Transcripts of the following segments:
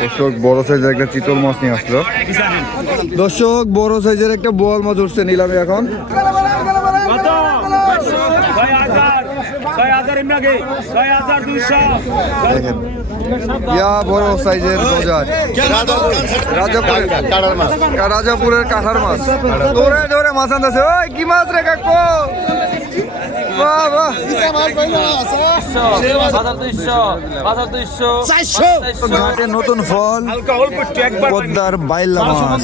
দর্শক বড় সাইজের একটা চিতল মাছ নিয়ে আসলো। দর্শক বড় সাইজের একটা বোয়াল মাছ উঠছে নিলামে এখন। দেখেন ইয়া বড় সাইজের গজার রাজাপুরের কাঁঠার মাছ। ধরে ধরে মাছ আনতেছে। ওই কি মাছ রে কাকু? বাহ বাহ, ঘাটে নতুন ফল পদ্মার বাইলা মাছ।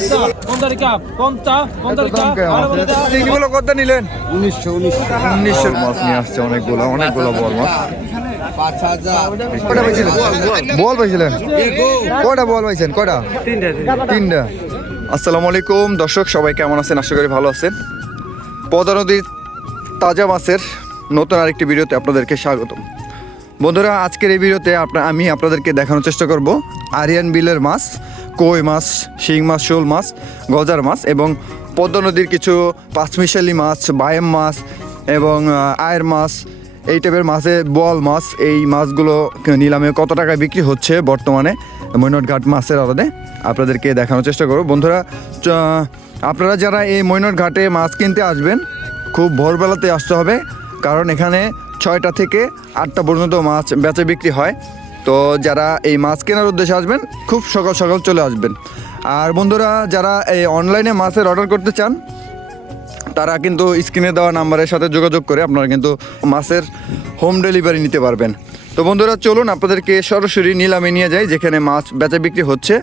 এইগুলো কত নিলেন? 1900 মাছ নিয়ে আসছে অনেকগুলো বল মাছ। কটা পাইছিলেন? বল পাইছিলেন? কটা বল পাইছেন? কটা? তিনটা। আসসালামু আলাইকুম দর্শক, সবাই কেমন আছেন? আশা করি ভালো আছেন। পদ্মা নদীর তাজা মাছের নতুন আরেকটি ভিডিওতে আপনাদেরকে স্বাগতম। বন্ধুরা, আজকের এই ভিডিওতে আমি আপনাদেরকে দেখানোর চেষ্টা করব আরিয়ান বিলের মাছ, কই মাছ, শিং মাছ, শোল মাছ, গজার মাছ এবং পদ্মা নদীর কিছু পাঁচমিশালি মাছ, বায়েম মাছ এবং আয়ের মাছ, এই টাইপের মাছে বোয়াল মাছ। এই মাছগুলো নিলামে কত টাকায় বিক্রি হচ্ছে বর্তমানে মৈনটঘাট মাছের আড়তে আপনাদেরকে দেখানোর চেষ্টা করব। বন্ধুরা, আপনারা যারা এই মৈনটঘাটে মাছ কিনতে আসবেন খুব ভোরবেলাতে আসতে হবে, কারণ এখানে 6টা থেকে 8টা পর্যন্ত মাছ বেচা বিক্রি হয়। তো যারা এই মাছ কেনার উদ্দেশ্যে আসবেন খুব সকাল সকাল চলে আসবেন। আর বন্ধুরা, যারা এই অনলাইনে মাছের অর্ডার করতে চান তারা কিন্তু স্ক্রিনে দেওয়া নাম্বারের সাথে যোগাযোগ করে আপনারা কিন্তু মাছের হোম ডেলিভারি নিতে পারবেন। তো বন্ধুরা, চলুন আপনাদেরকে সরাসরি নিলামে নিয়ে যাই যেখানে মাছ বেচা বিক্রি হচ্ছে।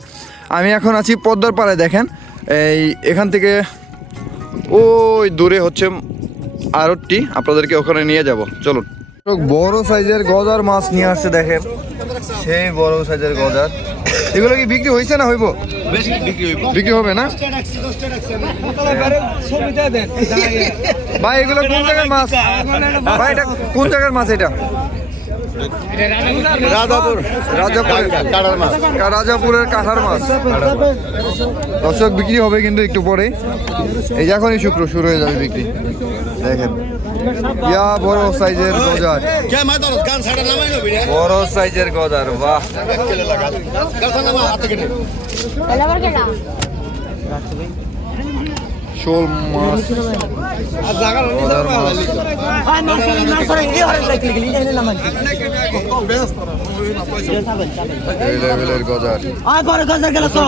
আমি এখন আছি পদ্মার পাড়ায়। দেখেন এখান থেকে ওই দূরে হচ্ছে আড়তটি, আপনাদেরকে ওখানে নিয়ে যাব। চলুন। বড় সাইজের গজার মাছ নিয়ে আসছে। দেখেন সেই বড় সাইজের গজার। এগুলো কি বিক্রি হয়েছে না হইব? বিক্রি হবে না ভাই? এগুলো কোন জায়গার মাছ ভাই? এটা কোন জায়গার মাছ? এটা রাজাপুরের কাঁঠার মাছ। দর্শক, বিক্রি হবে কিন্তু একটু পরে। এই যখনই শুরু হয়ে যাবে বিক্রি। দেখেন ইয়া বড় সাইজের গজার, বড় সাইজের গজার। বাহ, শোল মাছ, গজার মাছ।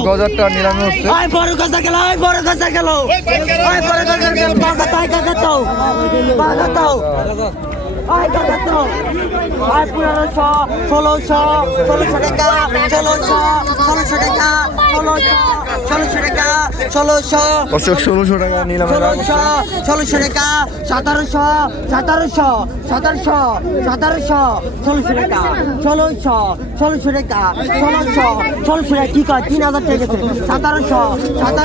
গজারটা নিলামে হচ্ছে। ষোলোশো টাকা নিলাম। 1600 টাকা, 1700, 1600 টাকা, 1600 টাকা, 1600 টাকা, কি কয় 3000 টাকা গেছে। 1700 টাকা,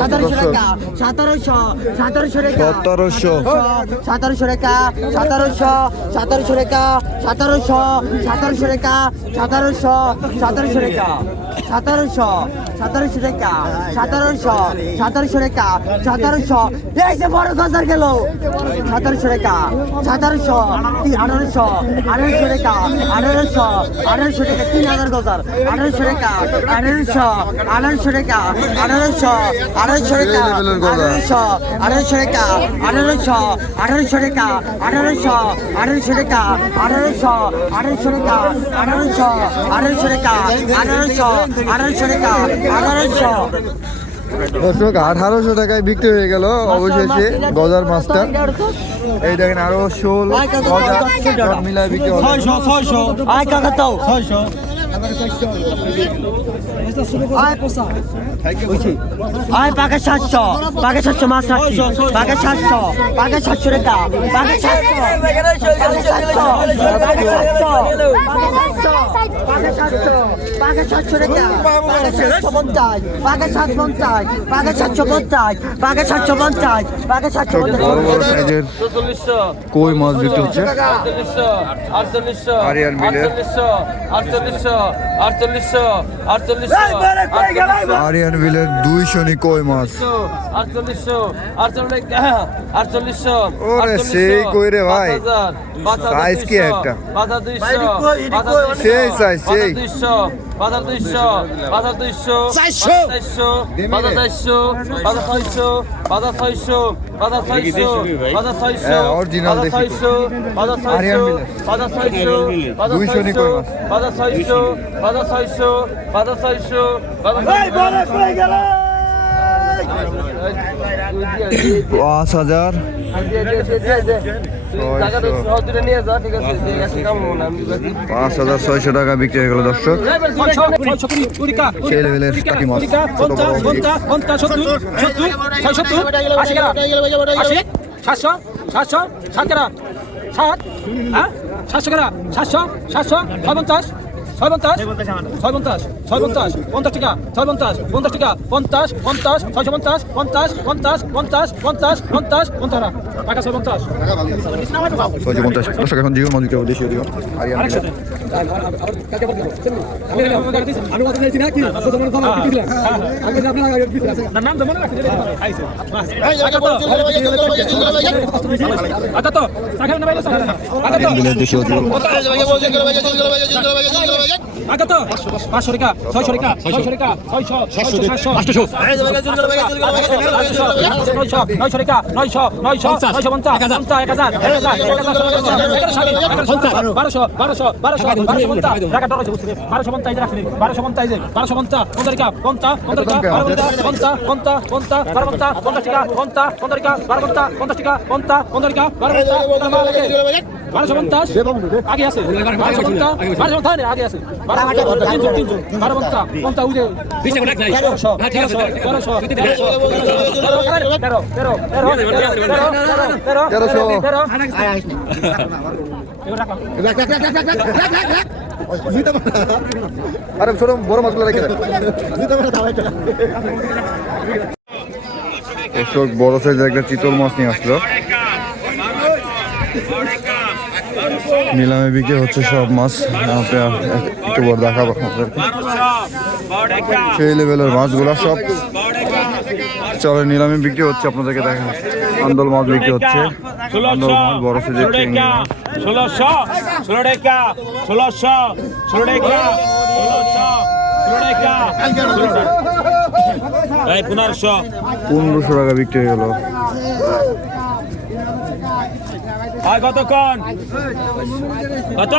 1700 টাকা, 1700 টাকা, 1700 টাকা, 1700 টাকা, 1700 টাকা, 1700 টাকা, 1700 টাকা, 1700 টাকা, 1700 এই যে বড় গজার গেল। 1700 টাকা, 1700, 1800 টাকা, 1800 টাকা, 3000 গজার, 1800 টাকা, 1800 টাকা, 1800 টাকা, 1800 টাকা, 1800 টাকা, 1800 টাকা, 1800 টাকা, 1800 দর্শক 1800 টাকায় বিক্রি হয়ে গেল অবশেষে গজার মাছটা। এই দেখেন আরো শোল গজা মিলায় বিক্রি হলো 600 আয় কাকা তাও 600 আয় পাকে 700 মাছ রাখছি। পাকে 700 টাকা, পাকে 700 টাকা, 750, পাকে 750, পাকে 750, পাকে 750, পাকে 750। বড় বড় সাইজের কই মাছ বিক্রি হচ্ছে আরিয়ান বিলের। আরিয়ান বিলের 200 নি কই মাছ। ওরে সেই কই রে ভাই, সাইজ কি একটা, সেই সাইজ, সেই বাজার 200 বাজার 200 বাজার 400 বাজার 600 বাজার 600 বাজার 600 বাজার 600 হ্যাঁ, original বাজার দেশি 600 বাজার 600 আরিয়ান মিলে। বাজার 600 বাজার 200 নি কই মাছ? বাজার 600 বাজার 600 বাজার 600 বাজার 5,000 5,600 টাকা বিক্রি হয়ে গেল দর্শক সেই লেভেলের টাকি মাছ ছোট বড় দর্শক এখন জীবন মাছ বিক্রি হবে দেশীয় জীবন আরিয়ান মিলে। আরিয়ান মিলের দেশীয় জীবন আগত 500 টাকা 600 টাকা 600 টাকা 600 700 800 900 টাকা 900 950 আগে আছে 1250 আগে আছে 1300 আরে ছোট বড় মাছগুলো রেখে দেন দর্শক বড় সাইজের একটা চিতল মাছ নিয়ে আসলো নিলামে বিক্রি হচ্ছে সব মাছ একটু বড় দেখাবো আপনাদেরকে সেই লেভেলের মাছগুলো সব চলে নিলামে বিক্রি হচ্ছে আপনাদেরকে দেখা আন্দোল মাছ বিক্রি হচ্ছে আন্দোল মাছ বড় সাইজের চিংড়ি মাছ 1600 টাকা 1600 টাকা 1500 1500 টাকা বিক্রি হয়ে গেল আর কতক্ষণ কত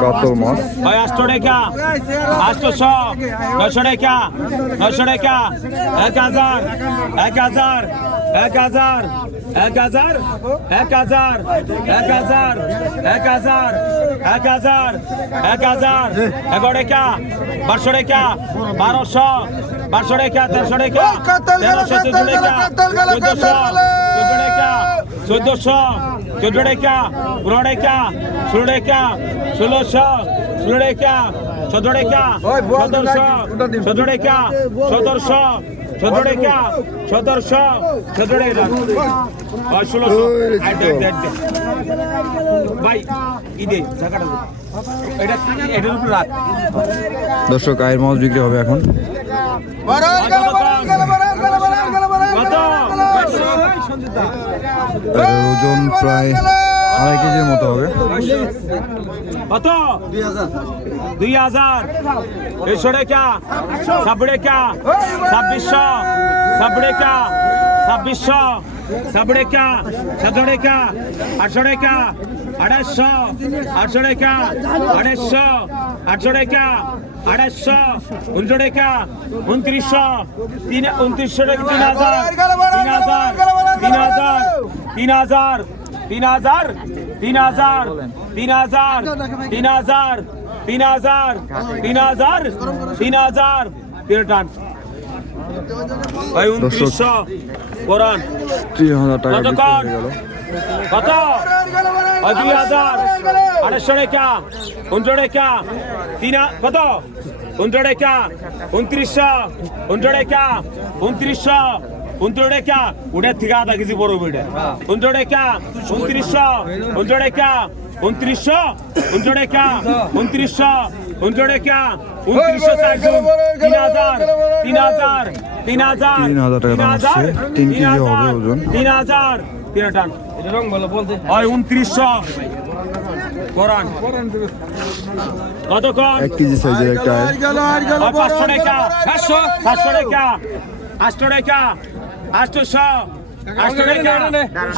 কাতল মাছ ভাই 800 টাকা 800 900 টাকা 900 টাকা 1000 1000 1000 1000 1000 1000 1000 1000 1000 11 টাকা 1200 টাকা 1200 1200 টাকা 1300 টাকা 1300 টাকা 1400 14 টাকা 15 টাকা 16 টাকা 1600 16 টাকা 17 টাকা 1700 টাকা 1700 17 টাকা 1700 17 টাকা 1600 ভাই ইদে জায়গাটা এটা এটার উপর রাখ দর্শক আয়ের মাছ বিক্রি হবে এখন এর ওজন প্রায় 2.5 কেজির মতো হবে কত 2000 100 টাকা 90 টাকা 2600 90 টাকা 2600 90 টাকা 17 টাকা 800 টাকা 2800 800 টাকা 2800 800 টাকা 2800 19 টাকা 2900 2900 টাকা 3000 3000 3000 টান ভাই 2900 কোরআন 3000 টাকা বিক্রি হয়ে গেল কত 2000 800 টাকা 19 টাকা কত 19 টাকা 2900 19 টাকা 2900 19 টাকা ওটা থেকে আধা কেজি বড় বেটা 19 টাকা 2900 19 টাকা 2900 19 টাকা 2900 19 টাকা 2900 3000 3000 টাকা দাম হচ্ছে 3 কেজি হবে ওজন 3000 টান এটা রং বলো বলতে হয় 2900 বরান কত কম 1 কেজি সাইজের একটা আয়ের। 500 টাকা 700 টাকা 800 টাকা 800 800 টাকা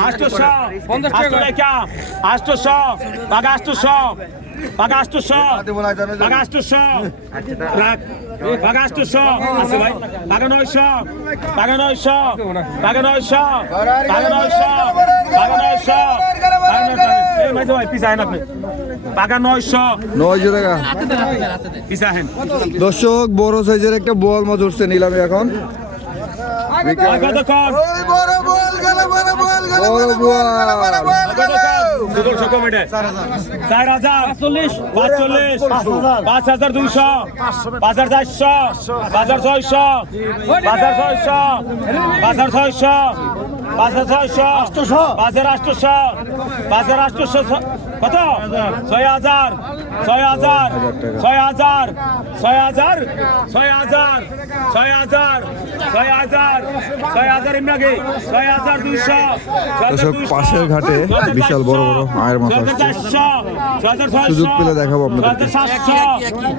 800 800 টাকা 800 পাগা 800 পাগা 800 পাগা 800 রাখ পাগা 800 আছে ভাই পাগা 900 পাগা 900 পাগা 900 পাগা 900 পাগা 900 এই ভাই ভাই পিছায় না আপনি পাগা 900 900 টাকা। পিছাহেন দর্শক বড় সাইজের একটা বল মাছ উঠছে নিলামে এখন। কত কম বড় বল। দুশো কমিটে 4000 45 5200 5400 5600 5600 5600 5600 5800 5800 কত 6000 6000 6000 6000 6000 6000 6000 ইমরাগে 6200 দর্শক পাশের ঘাটে বিশাল বড় বড় আয়ের মাছ আসছে। সুযোগ পেলে দেখাবো আপনাদেরকে।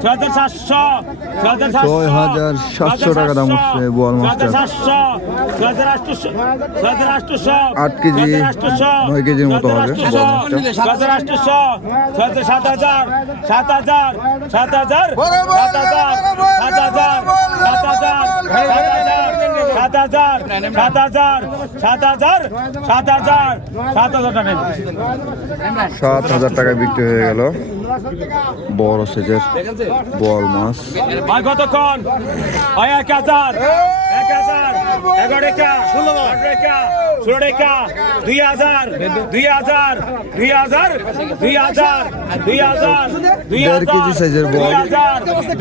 6700 টাকা দাম উঠছে বোয়াল মাছটা। 8 কেজি 9 কেজির মতো হবে বোয়াল মাছটা। 7000 7,000 টাকায় বিক্রি হয়ে গেল বড় সাইজের বোয়াল মাছ। কতক্ষণ 1000 11 টাকা 16 টাকা 2000 2000 2000 2000 2000 1.5 কেজি সাইজের বল।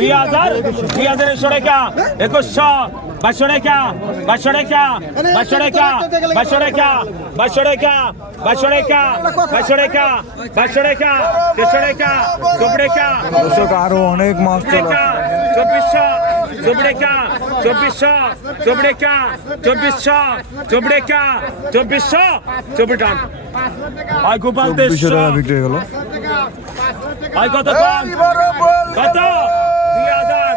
2000 100 টাকা 2100 2200 টাকা 2200 টাকা 2200 টাকা 2200 টাকা 2200 টাকা 2200 টাকা 2200 টাকা 2200 টাকা 300 টাকা 24 টাকা দর্শক আরো অনেক মাছ চলে 2400 Jobreka, 2400, Jobreka, 2400, Jobreka, 2400, Jobrekan. Ay Gopal 2400 টাকা বিক্রি হয়ে গেল। Ay কত কম? কত? 2000,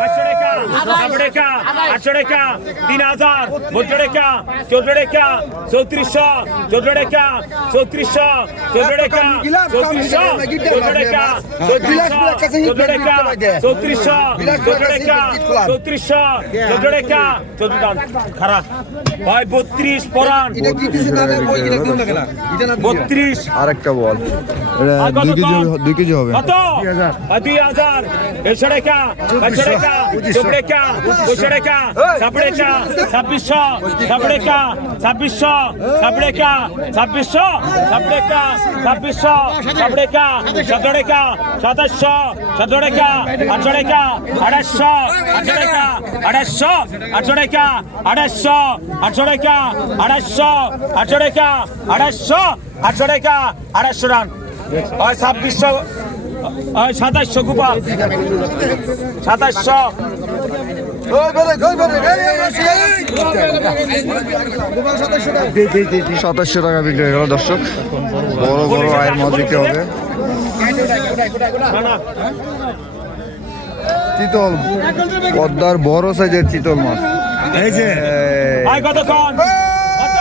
500 টাকা, 800 টাকা, 800 টাকা, 3000, 72 টাকা, 14 টাকা, 3400, 14 টাকা, 3400, 14 টাকা, 3400, 14 টাকা, 3400, 14 টাকা, 3400, 14 টাকা, 3400, 14 টাকা, 14 টাকা, খারাপ। ভাই 32 পরান, 32 আরেকটা বল এটা 2 কেজি হবে। কত? 2000, 100 টাকা, 200 টাকা, 200 টাকা, 200 টাকা, 200 টাকা, 2600, 200 টাকা, 2600, 200 টাকা, 2600, 200 টাকা, 2600, 200 টাকা, 17 টাকা, 2700, 17 টাকা, 800 টাকা, 800, 800 টাকা, 800, 800 টাকা, 800, 800 টাকা, 800, 800 টাকা, 800, 800 টাকা, 800 রান। ওই 2600 ওই 2700 গোপাল 2700 2700 টাকা বিক্রি হয়ে গেল দর্শক। বড় বড় আয়ের মাছ বিক্রি হবে। চিতল পদ্মার বড় সাইজের চিতল মাছ। এই যে আই কতক্ষণ কত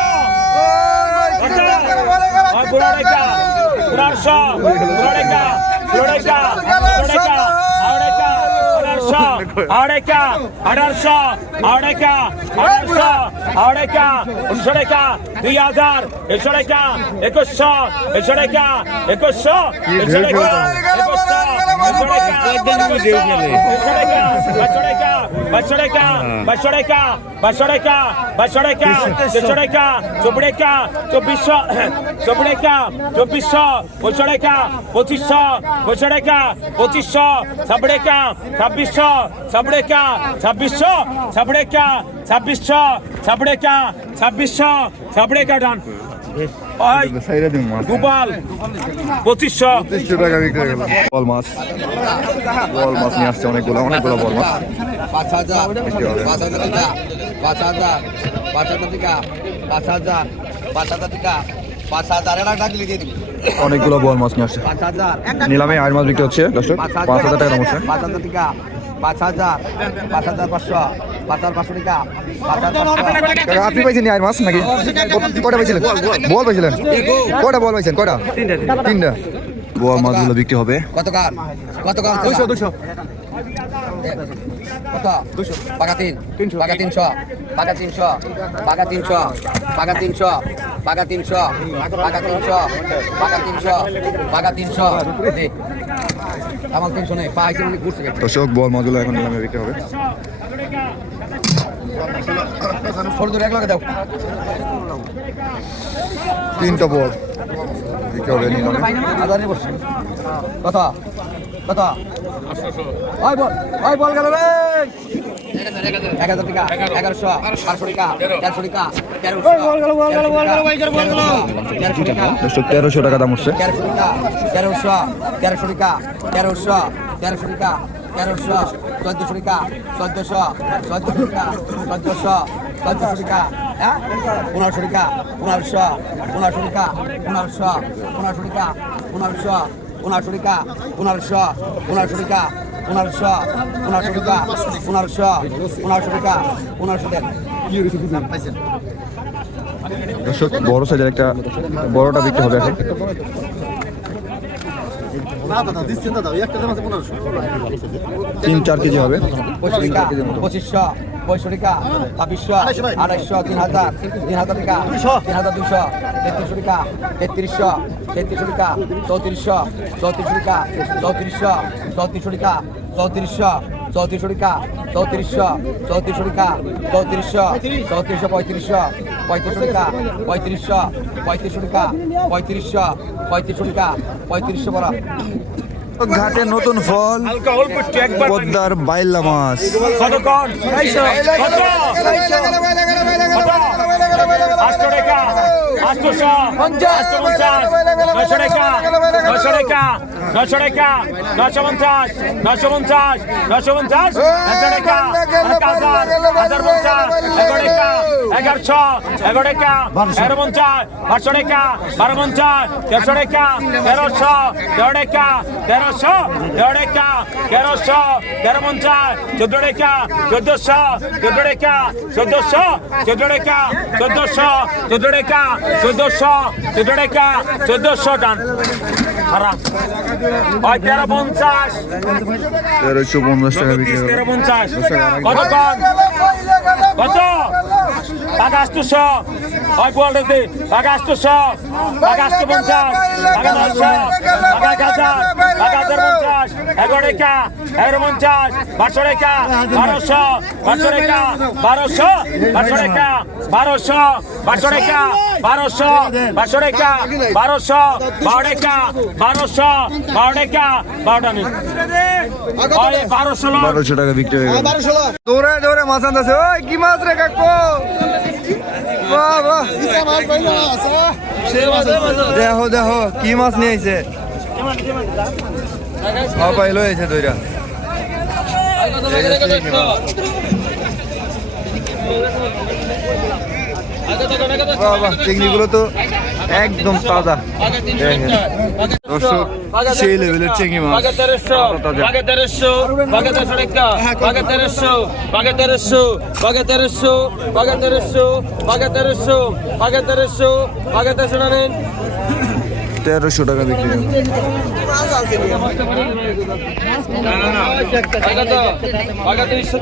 কত আই পুরাড়েকা পুরাড়শো পুরাড়েকা পুরাড়েকা পুরাড়েকা আড়েকা আড়ারশো আড়েকা আড়ারশো আড়েকা আড়ারশো আড়েকা 1900 টাকা 2000 100 টাকা 2100 100 টাকা 2100 100 টাকা গোপাল 2500 2500 টাকা বিক্রি হয়ে গেল বল মাছ। বল মাছ নিয়ে আসছে অনেকগুলো বল মাছ। 5000 টাকা 5000 টাকা 5000 টাকা 5000 টাকা 5000 এর টাকা দিয়ে দিবি অনেকগুলো বোয়াল মাছ নিয়ে আসছে। 5,000 নিলামে আয়ের মাছ বিক্রি হচ্ছে দর্শক, 5,000 টাকা দাম হচ্ছে। 5,000 টাকা 5,000 5,500 5,500 টাকা 5,500 কাকা, আপনি পাইছেন আয়ের মাছ নাকি? কটা পাইছিলেন? বোয়াল পাইছিলেন? কটা বোয়াল পাইছেন? কটা? তিনটা। বোয়াল মাছগুলো বিক্রি হবে। কত কার 200 কত 200 পাকা 300 পাকা 300 পাকা 300 পাকা 300 পাকা 300 পাকা 300 পাকা 300 পাকা 300 পাকা 300 দে আমার 300 নেই পাইছে বলে ঘুরছে দর্শক, বোয়াল মাছগুলো এখন নিলামে বিক্রি হবে। ছোট দূর 1 লাখ দাও 3টা বোয়াল বিক্রি হবে নিলামে। আদারে বসে কত কত ওই বল গেল রে 1,000 টাকা 1,100 800 টাকা 400 টাকা 1300 টাকা দর্শক, 1300 টাকা দাম হচ্ছে। 1300 টাকা 1300 টাকা 1300 টাকা 1300 1400 টাকা 1400 টাকা 1400 টাকা হ্যাঁ 1500 টাকা 1500 টাকা 1500 টাকা 1500 টাকা 1500 টাকা 1500 টাকা 1500 টাকা 1500 দেন দর্শক, বড় সাইজের একটা বড়টা বিক্রি হবে এখন। 3-4 কেজি হবে। 25 টাকা 2500 25 টাকা 2600 2800 3000 টাকা 3200 3300 টাকা 3300 টাকা 3400 টাকা 3400 টাকা 3400 টাকা 3400 টাকা 3400 3500 টাকা 3500 টাকা 3500 টাকা 3500 বড় ঘাটে নতুন ফল, হালকা অল্প একটু একবার পদ্মার বাইলা মাছ। কত কর কত 800 টাকা 850 900 টাকা 900 টাকা 900 টাকা 950 950 950 100 টাকা 1000 1050 11 টাকা 1100 11 টাকা 1150 1200 টাকা 1250 1300 টাকা 1300 13 টাকা 1300 13 টাকা 1300 1350 14 টাকা 1400 14 টাকা 1400 14 টাকা 1400 14 টাকা 1400 14 টাকা 1400 টান হারাম ওই 1350 1350 টাকা বিক্রি হবে। 1350 কত কম কত টাকা 800 ওই বলতে দে টাকা 800 টাকা 850 টাকা 900 টাকা 1000 টাকা 1050 11 টাকা 1150 1200 টাকা 1200 1200 টাকা 1200 1200 টাকা 1200 1200 টাকা 1200 1200 টাকা 1200 12 টাকা 1200 12 টাকা 12 টাকা ওই 1200 1200 টাকা বিক্রি হয়ে গেল। দৌড়ে দৌড়ে মাছ আনতেছে। ওই কি মাছ রে কাকু? বাহ বাহ, দেখো দেখো কি মাছ নিয়ে আইছে। পাইলো আইছে দইরা। বাহ বাহ, চিংড়িগুলো তো একদম তাজা। দর্শক, সেই লেভেলের চিংড়ি মাছ। Paga 1300, paga 1300, paga 1300 টাকা, paga 1300, paga 1300, paga 1300, paga 1300, paga 1300, paga 1300, paga 1300 না নেন 1300 টাকা বিক্রি হলো। না না না পাগা তো পাগা 300